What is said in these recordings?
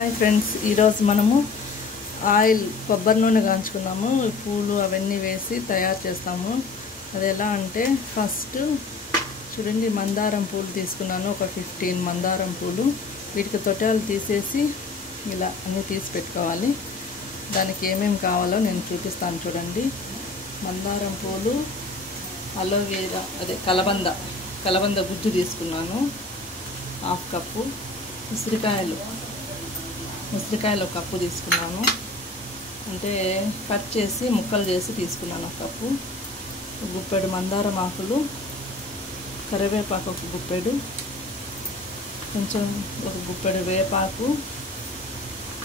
Hi friends, ఈరోజు మనము oil కొబ్బరి నూనె కాంచుకున్నాము. పూలు అవన్నీ వేసి తయారు చేస్తాము. అది ఎలా అంటే ఫస్ట్ చూడండి, మందారం పూలు తీసుకున్నాను. ఒక 15 మందారం పూలు. వీటికి తొట్టాలు తీసేసి ఇలా అన్నీ తీసి పెట్టుకోవాలి. దానికి ఏమేమి కావాలో నేను చూపిస్తాను చూడండి. మందారం పూలు, అలోవేరా అదే కలబంద గుజ్జు తీసుకున్నాను 1/2 కప్పు. ఉసిరికాయలు 1 కప్పు తీసుకున్నాను. అంటే కట్ చేసి ముక్కలు చేసి తీసుకున్నాను 1 కప్పు. గుప్పెడు మందారం ఆకులు, కరివేపాకు 1 గుప్పెడు, కొంచెం 1 గుప్పెడు వేపాకు,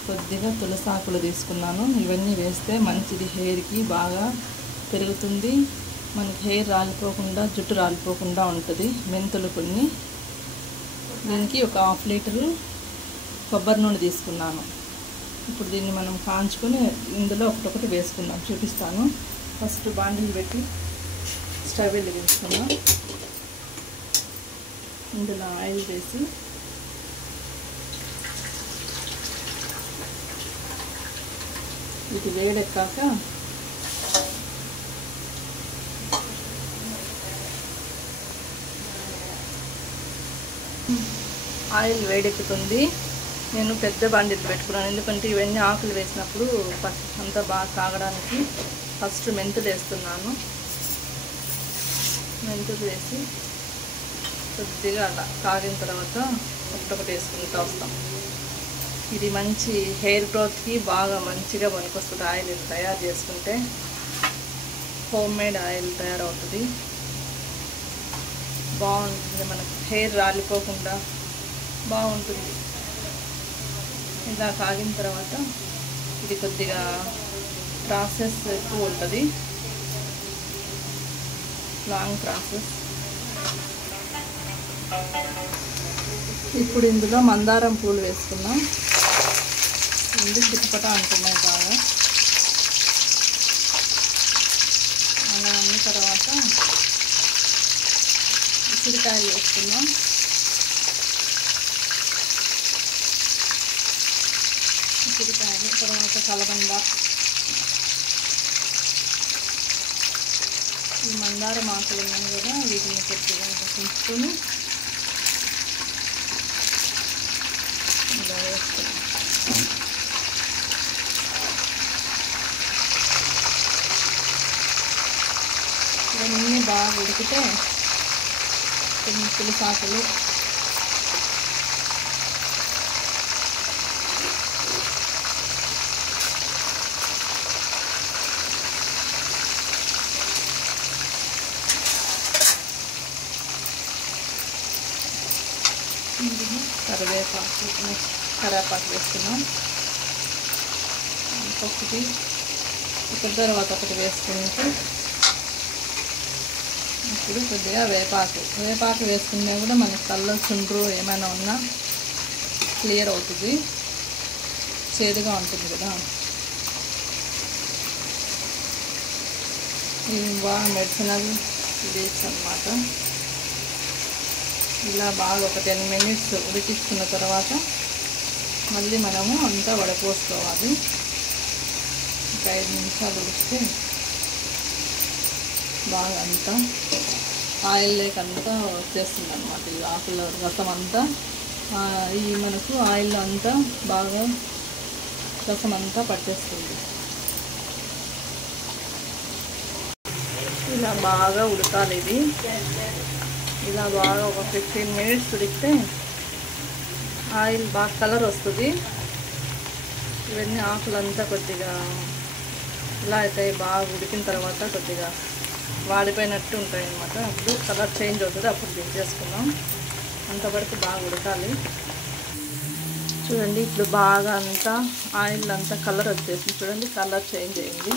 కొద్దిగా తులసాకులు తీసుకున్నాను. ఇవన్నీ వేస్తే మంచిది, హెయిర్కి బాగా పెరుగుతుంది. మనకి హెయిర్ రాలిపోకుండా, జుట్టు రాలిపోకుండా ఉంటుంది. మెంతులు కొన్ని. దీనికి ఒక 1/2 లీటరు కొబ్బరి నూనె తీసుకున్నాను. ఇప్పుడు దీన్ని మనం కాంచుకొని ఇందులో ఒకటొకటి వేసుకుందాం, చూపిస్తాను. ఫస్ట్ బాండిల్ పెట్టి స్టవ్ వెలిగించుకుందాం. ఇందులో ఆయిల్ వేసి ఇది వేడెక్కాక ఆయిల్ వేడెక్కుతుంది. నేను పెద్ద బాండిల్ పెట్టుకున్నాను, ఎందుకంటే ఇవన్నీ ఆకులు వేసినప్పుడు అంతా బాగా కాగడానికి. ఫస్ట్ మెంతులు వేస్తున్నాను. మెంతులు వేసి కొద్దిగా అలా కాగిన తర్వాత ఒకటొకటి వేసుకుంటూ వస్తాం. ఇది మంచి హెయిర్ గ్రోత్కి బాగా మంచిగా పనికొస్తుంది. ఆయిల్ తయారు చేసుకుంటే హోమ్ మేడ్ ఆయిల్ తయారవుతుంది. బాగుంటుంది, మనకు హెయిర్ రాలిపోకుండా బాగుంటుంది. ఇలా కాగిన తర్వాత ఇది కొద్దిగా ప్రాసెస్ ఎక్కువ ఉంటుంది, లాంగ్ ప్రాసెస్. ఇప్పుడు ఇందులో మందారం పూలు వేసుకున్నాం. ఇది చిటపట అంటున్నాయి బాగా. అలా అన్న తర్వాత ఉసిరికాయలు వేసుకున్నాం. ఉసిరికాయలు తర్వాత కలబంద, ఈ మందారం ఆకులు ఉన్నాయి కదా, వీటిని కొద్దిగా తుంచుకొని ఇలా వేసుకున్నాం. ఇవన్నీ బాగా ఉడికితే కొన్ని తులసాకులు, కరివేపాకు వేసుకున్నాం. ఒకటి తర్వాత ఒకటి వేసుకుంటూ ఇప్పుడు కొద్దిగా వేపాకు వేసుకున్నా కూడా మనకి కళ్ళ చుండ్రు ఏమైనా ఉన్నా క్లియర్ అవుతుంది. చేదుగా ఉంటుంది కదా, ఇది బాగా మెడిసినల్ లీవ్స్ అన్నమాట. ఇలా బాగా ఒక 10 మినిట్స్ ఉడికించుకున్న తర్వాత మళ్ళీ మనము అంతా వడపోసుకోవాలి. ఒక 5 నిమిషాలు ఉడికితే బాగా అంతా ఆయిల్ లేకంతా వచ్చేస్తుంది అన్నమాట. ఈ ఆకుల రసం అంతా ఈ మనకు ఆయిల్ అంతా బాగా రసం అంతా పట్టేస్తుంది. ఇలా బాగా ఉడకాలి. ఇది ఇలా బాగా ఒక 15 మినిట్స్ ఉడికితే ఆయిల్ బాగా కలర్ వస్తుంది. ఇవన్నీ ఆకులంతా కొద్దిగా ఇలా అయితే బాగా ఉడికిన తర్వాత కొద్దిగా వాడిపోయినట్టు ఉంటాయి అన్నమాట. అప్పుడు కలర్ చేంజ్ అవుతుంది, అప్పుడు దించేసుకున్నాం. అంతవరకు బాగా ఉడకాలి. చూడండి, ఇప్పుడు బాగా అంతా ఆయిల్ అంతా కలర్ వచ్చేసింది. చూడండి, కలర్ చేంజ్ అయింది.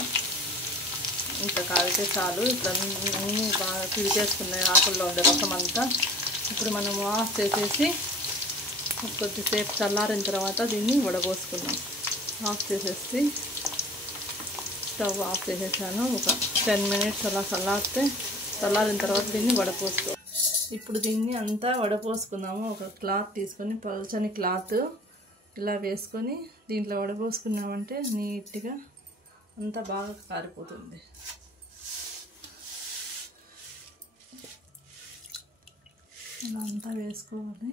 ఇంత కాగితే చాలు. ఇప్పుడు అన్నీ బాగా పిడిచేసుకున్నాయి ఆకుల్లో ఉండే రసం అంతా. ఇప్పుడు మనము ఆఫ్ చేసేసి కొద్దిసేపు చల్లారిన తర్వాత దీన్ని వడబోసుకున్నాం. ఆఫ్ చేసేసి స్టవ్ ఆఫ్ చేసేసాను. ఒక 10 మినిట్స్ అలా చల్లారిన తర్వాత దీన్ని వడపోసుకో. ఇప్పుడు దీన్ని అంతా వడపోసుకున్నాము. ఒక క్లాత్ తీసుకొని, పల్చని క్లాత్ ఇలా వేసుకొని దీంట్లో వడపోసుకున్నామంటే నీట్గా అంతా బాగా కారిపోతుంది. ఇలా అంతా వేసుకోవాలి.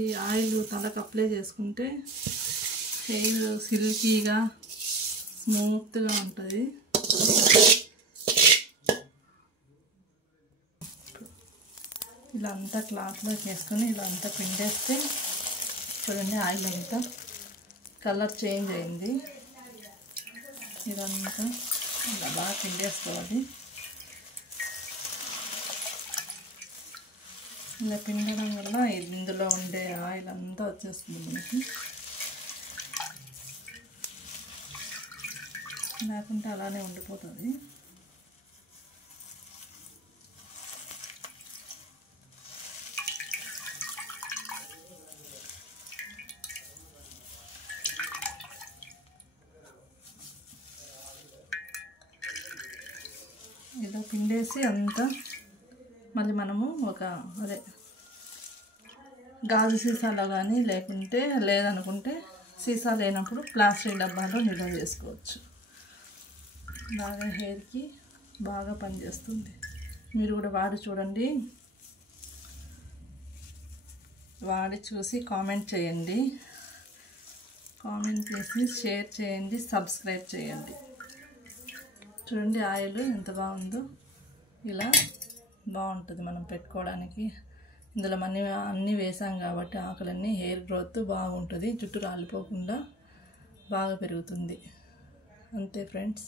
ఈ ఆయిల్ తలకు అప్లై చేసుకుంటే హెయిర్ సిల్కీగా స్మూత్గా ఉంటుంది. ఇలా అంతా క్లాత్లో వేసుకొని ఇలా అంతా పిండేస్తే చూడండి ఆయిల్ అంతా కలర్ చేంజ్ అయింది. ఇదంతా ఇలా బాగా పిండేసుకోవాలి. ఇలా పిండడం వల్ల ఇందులో ఉండే ఆయిల్ అంతా వచ్చేస్తుంది మనకి. లేకుంటే అలానే ఉండిపోతుంది. ఇలా పిండేసి అంతా మళ్ళీ మనము ఒక గాజు సీసాలో కానీ లేదనుకుంటే సీసా లేనప్పుడు ప్లాస్టిక్ డబ్బాలో నిల్వ చేసుకోవచ్చు. బాగా హెయిర్కి బాగా పనిచేస్తుంది. మీరు కూడా వాడి చూడండి. వాడి చూసి కామెంట్ చేయండి. కామెంట్ చేసి షేర్ చేయండి, సబ్స్క్రైబ్ చేయండి. చూడండి ఆయిల్ ఎంత బాగుందో. ఇలా బాగుంటుంది మనం పెట్టుకోవడానికి. ఇందులో అన్నీ వేసాం కాబట్టి ఆకులన్నీ హెయిర్ గ్రోత్ బాగుంటుంది. జుట్టు రాలిపోకుండా బాగా పెరుగుతుంది. అంతే ఫ్రెండ్స్.